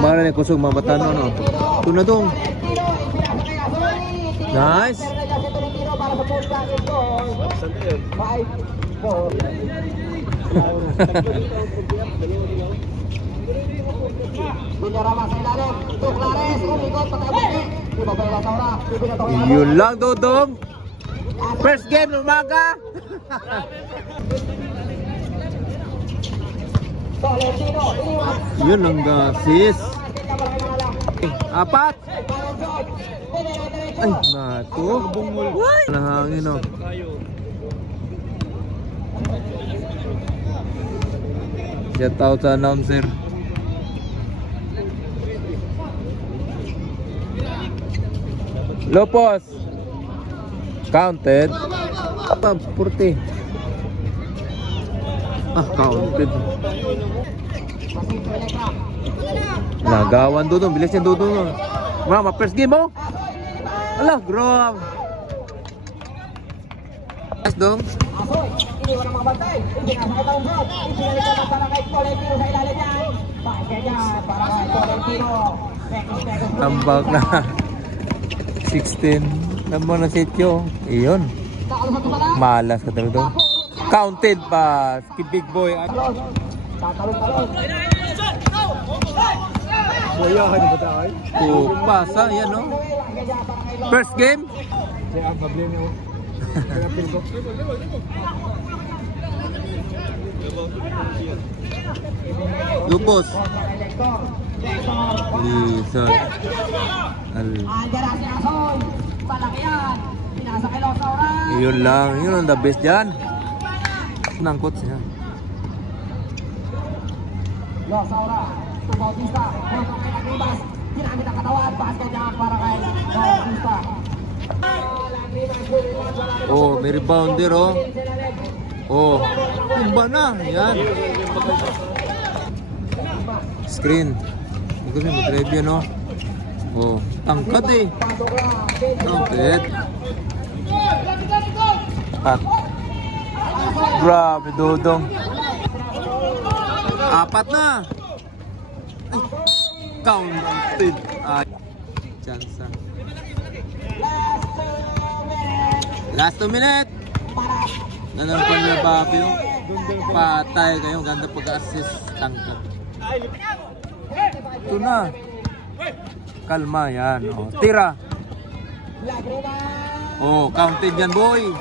Mana ni kusog mabatano no. Tuna dong. Nice. Yun lang Dodong. First game ng umaga. Yun ang gasis. Apat. Ay, nato. Nahangin o. Shout out sa announcer. Lopos. Counted. 40. Counted. Nagawan Dodong, bilis yan Dodong. Mama, first game mo. Alah, grab. Yes, Dong. Tambak na. 16. Naman na sityo. Iyon. Malas ka talaga. Counted pa. Big boy. Pasa. Yan no. First game. Lupos. Isa. Yun lang. Yun ang the best dyan. Nangkot siya. Losaura, Bautista, untuk kay Nagribas, ginamit ang katawan, basket niya para kay Bautista. Oh, may rebounder oh. Oh, tumba na, yan. Screen. Hindi ko siya mag-review no. Oh, tangkad eh. Tangkad. At grabe Dodong. Apat na. Ay, counted. Ay, chance. Last 2 minutes. Nanampan na Babi. Patay kayo. Ganda pag-assist. Tangkad. Ito na. Kalma yan. Oh, tira. Oh, counted yan boy.